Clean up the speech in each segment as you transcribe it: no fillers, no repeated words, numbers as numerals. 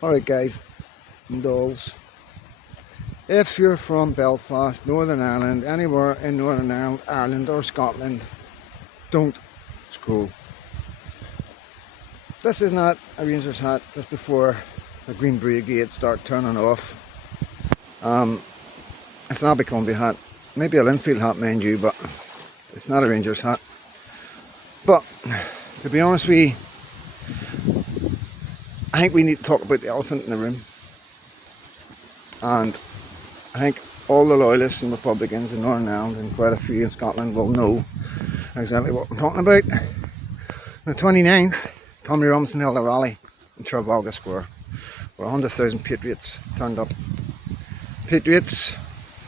Alright guys and dolls, if you're from Belfast, Northern Ireland, anywhere in Northern Ireland or Scotland, don't scroll. This is not a Rangers hat just before the Green Brigade start turning off. It's not a Abercrombie hat, maybe a Linfield hat mind you, but it's not a Rangers hat. But to be honest with you, I think we need to talk about the elephant in the room. And I think all the loyalists and Republicans in Northern Ireland and quite a few in Scotland will know exactly what I'm talking about. On the 29th, Tommy Robinson held a rally in Trafalgar Square where 100,000 patriots turned up. Patriots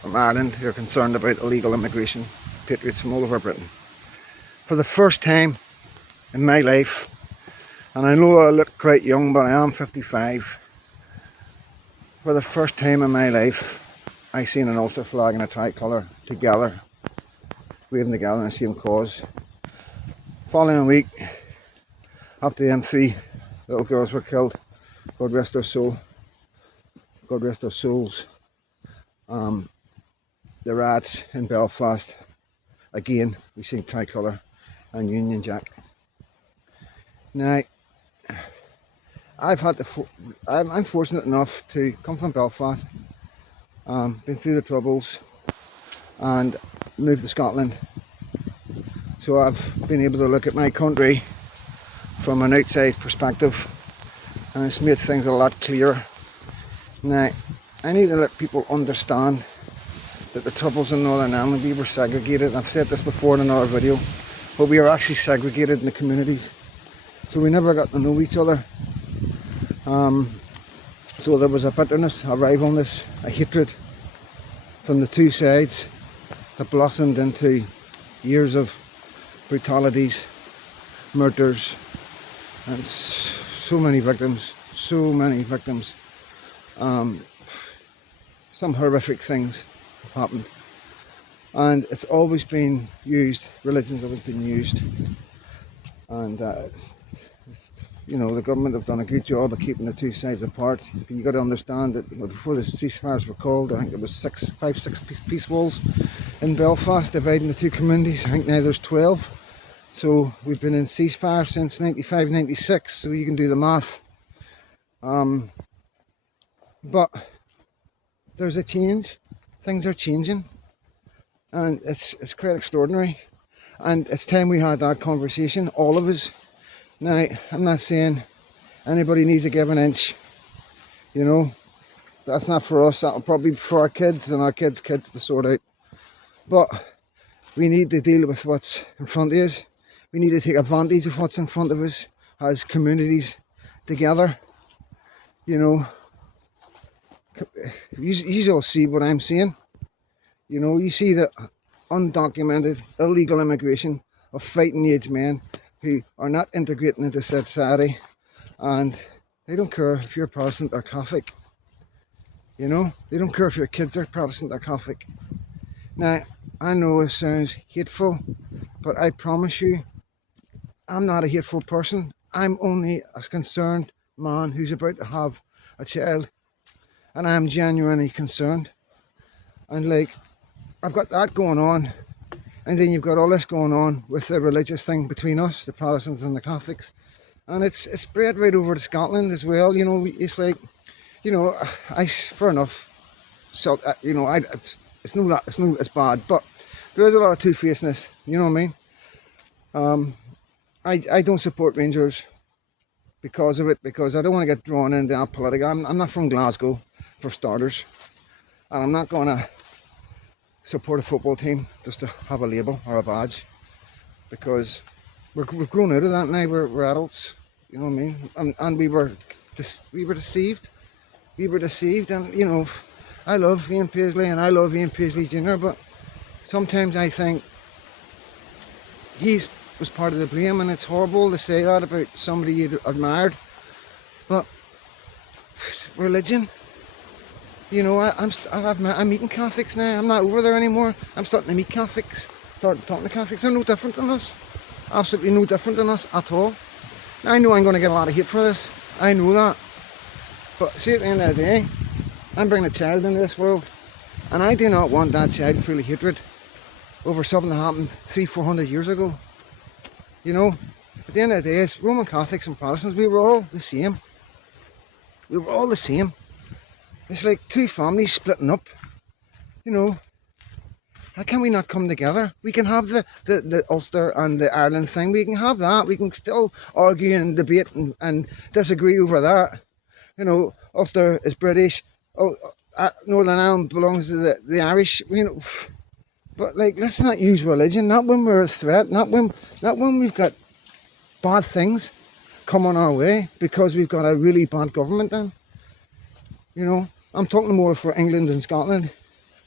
from Ireland who are concerned about illegal immigration, patriots from all over Britain. For the first time in my life, and I know I look quite young, but I am 55. For the first time in my life, I seen an Ulster flag and a tricolour together, waving together in the same cause. Following week, after them 3 little girls were killed, God rest their soul, God rest their souls, the riots in Belfast, again we seen tricolour and Union Jack. Now, I'm fortunate enough to come from Belfast, been through the Troubles and moved to Scotland. So I've been able to look at my country from an outside perspective, and it's made things a lot clearer. Now, I need to let people understand that the Troubles in Northern Ireland, we were segregated. I've said this before in another video, but we were actually segregated in the communities. So we never got to know each other. So there was a bitterness, a rivalness, a hatred from the two sides that blossomed into years of brutalities, murders, and so many victims. Some horrific things have happened. And it's always been used, religion's always been used. And you know, the government have done a good job of keeping the two sides apart. But you got to understand that before the ceasefires were called, I think there was 5, 6 peace walls in Belfast dividing the two communities. I think now there's 12. So we've been in ceasefire since 95, 96. So you can do the math. But there's a change. Things are changing, and it's quite extraordinary. And it's time we had that conversation, all of us. Now, I'm not saying anybody needs to give an inch, you know, that's not for us, that'll probably be for our kids and our kids' kids to sort out. But we need to deal with what's in front of us. We need to take advantage of what's in front of us as communities together. You know, you all see what I'm saying. You know, you see the undocumented illegal immigration of fighting age men who are not integrating into society, and they don't care if you're Protestant or Catholic. You know, they don't care if your kids are Protestant or Catholic. Now, I know it sounds hateful, but I promise you, I'm not a hateful person. I'm only a concerned man who's about to have a child, and I'm genuinely concerned. And like, I've got that going on. And then you've got all this going on with the religious thing between us, the Protestants and the Catholics. And it's spread right over to Scotland as well. You know, it's like, you know, fair enough. So, you know, it's bad, but there is a lot of two-facedness, you know what I mean? I don't support Rangers because of it, because I don't want to get drawn into that politics. I'm not from Glasgow, for starters. And I'm not going to support a football team just to have a label or a badge, because we've grown out of that now. We're adults, you know what I mean, and we were deceived, and you know, I love Ian Paisley and I love Ian Paisley Jr., but sometimes I think he was part of the blame, and it's horrible to say that about somebody you admired, but religion. You know, I'm meeting Catholics now. I'm not over there anymore. I'm starting to meet Catholics, starting talking to Catholics. They're no different than us. Absolutely no different than us at all. Now, I know I'm going to get a lot of hate for this. I know that. But see, at the end of the day, I'm bringing a child into this world, and I do not want that child full of hatred over something that happened 300-400 years ago. You know, at the end of the day, it's Roman Catholics and Protestants, we were all the same. We were all the same. It's like two families splitting up. You know, how can we not come together? We can have the Ulster and the Ireland thing. We can have that. We can still argue and debate and disagree over that. You know, Ulster is British. Oh, Northern Ireland belongs to the Irish. You know, but like, let's not use religion. Not when we're a threat. Not when we've got bad things coming our way because we've got a really bad government. Then, you know, I'm talking more for England and Scotland.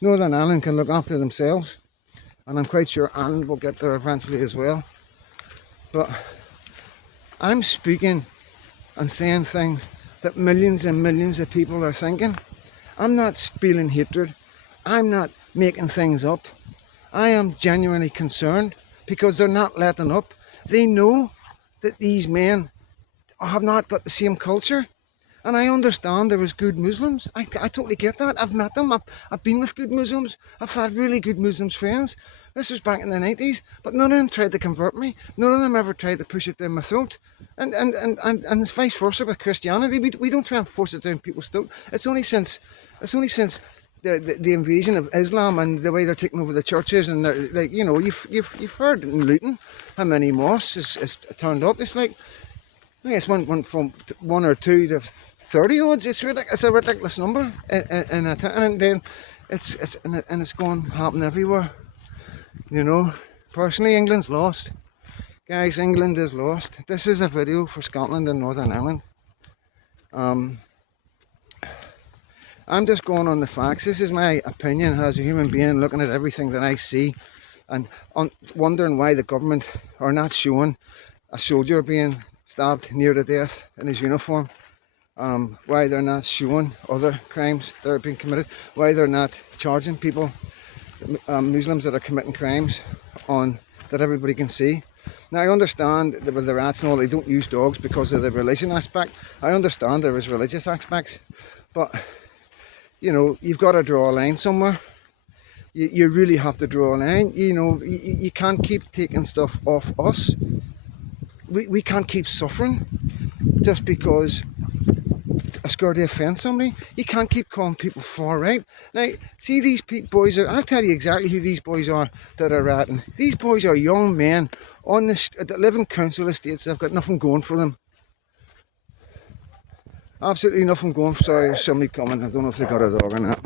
Northern Ireland can look after themselves, and I'm quite sure Ireland will get there eventually as well. But I'm speaking and saying things that millions and millions of people are thinking. I'm not spilling hatred. I'm not making things up. I am genuinely concerned because they're not letting up. They know that these men have not got the same culture. And I understand there was good Muslims. I totally get that. I've met them. I've been with good Muslims. I've had really good Muslims friends. This was back in the 90s. But none of them tried to convert me. None of them ever tried to push it down my throat. And it's vice versa with Christianity. We don't try and force it down people's throat. It's only since the invasion of Islam and the way they're taking over the churches and they're, like, you know, you've heard in Luton how many mosques is turned up. It's like, I think it's went from 1 or 2 to 30 odds. It's a ridiculous number, and then it's going to happen everywhere. You know, personally, England's lost, guys. England is lost. This is a video for Scotland and Northern Ireland. I'm just going on the facts. This is my opinion as a human being, looking at everything that I see, and wondering why the government are not showing a soldier being stabbed near to death in his uniform, why they're not showing other crimes that are being committed, why they're not charging people, Muslims that are committing crimes on that everybody can see. Now I understand that with the rats and all, they don't use dogs because of the religion aspect. I understand there is religious aspects, but you know, you've got to draw a line somewhere. You really have to draw a line. You know, you can't keep taking stuff off us. We can't keep suffering just because I'm scared to offend somebody. You can't keep calling people far right. Now, see, these boys are, I'll tell you exactly who these boys are that are ratting. These boys are young men on that live in council estates. They've got nothing going for them. Absolutely nothing going. Sorry, there's somebody coming. I don't know if they got a dog or not.